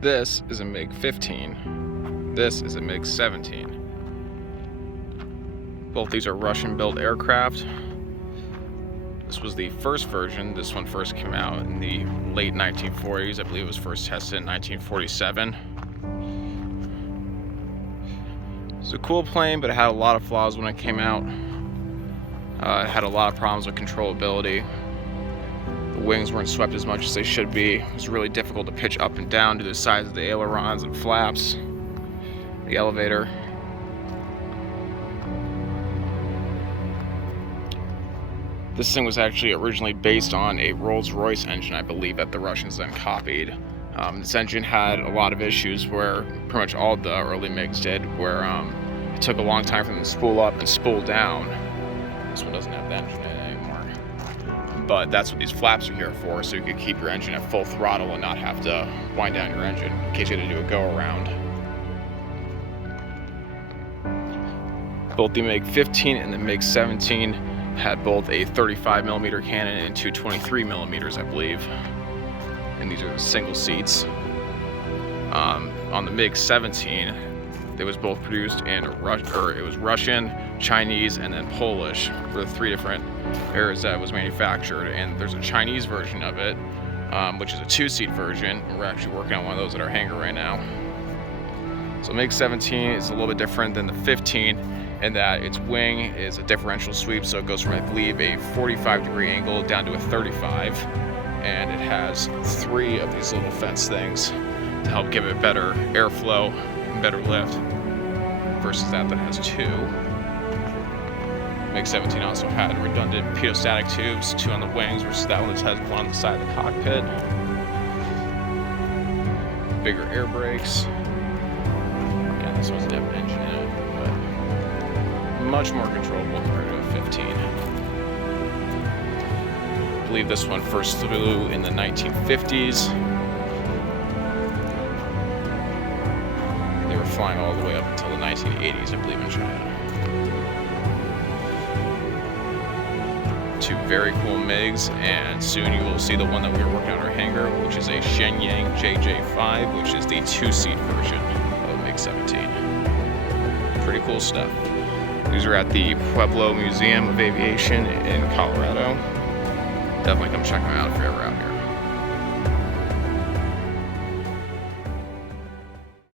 This is a MiG-15. This is a MiG-17. Both these are Russian-built aircraft. This was the first version. This one first came out in the late 1940s. I believe it was first tested in 1947. It's a cool plane, but it had a lot of flaws when it came out. It had a lot of problems with controllability. The wings weren't swept as much as they should be. It was really difficult to pitch up and down due to the size of the ailerons and flaps, the elevator. This thing was actually originally based on a Rolls-Royce engine, I believe, that the Russians then copied. This engine had a lot of issues where pretty much all the early MiGs did, where it took a long time for them to spool up and spool down. This one doesn't have the engine in it anymore. But that's what these flaps are here for, so you can keep your engine at full throttle and not have to wind down your engine in case you had to do a go-around. Both the MiG-15 and the MiG-17 had both a 35mm cannon and two 23mm, I believe. And these are the single seats. On the MiG-17, it was both produced in it was Russian, Chinese, and then Polish for the three different areas that it was manufactured. And there's a Chinese version of it, which is a two-seat version. We're actually working on one of those at our hangar right now. So MiG-17 is a little bit different than the 15 in that its wing is a differential sweep, so it goes from, I believe, a 45-degree angle down to a 35, and it has three of these little fence things to help give it better airflow and better lift versus that has two. MiG-17 also had redundant pitot-static tubes, two on the wings versus that one that has one on the side of the cockpit. Bigger air brakes. Again, this one's an engine in it, but much more controllable compared to a 15. I believe this one first flew in the 1950s. They were flying all the way up until the 1980s, I believe, in China. Two very cool MiGs, and soon you will see the one that we are working on our hangar, which is a Shenyang JJ5, which is the two-seat version of MiG-17. Pretty cool stuff. These are at the Pueblo Museum of Aviation in Colorado. Definitely come check them out if you're ever out here.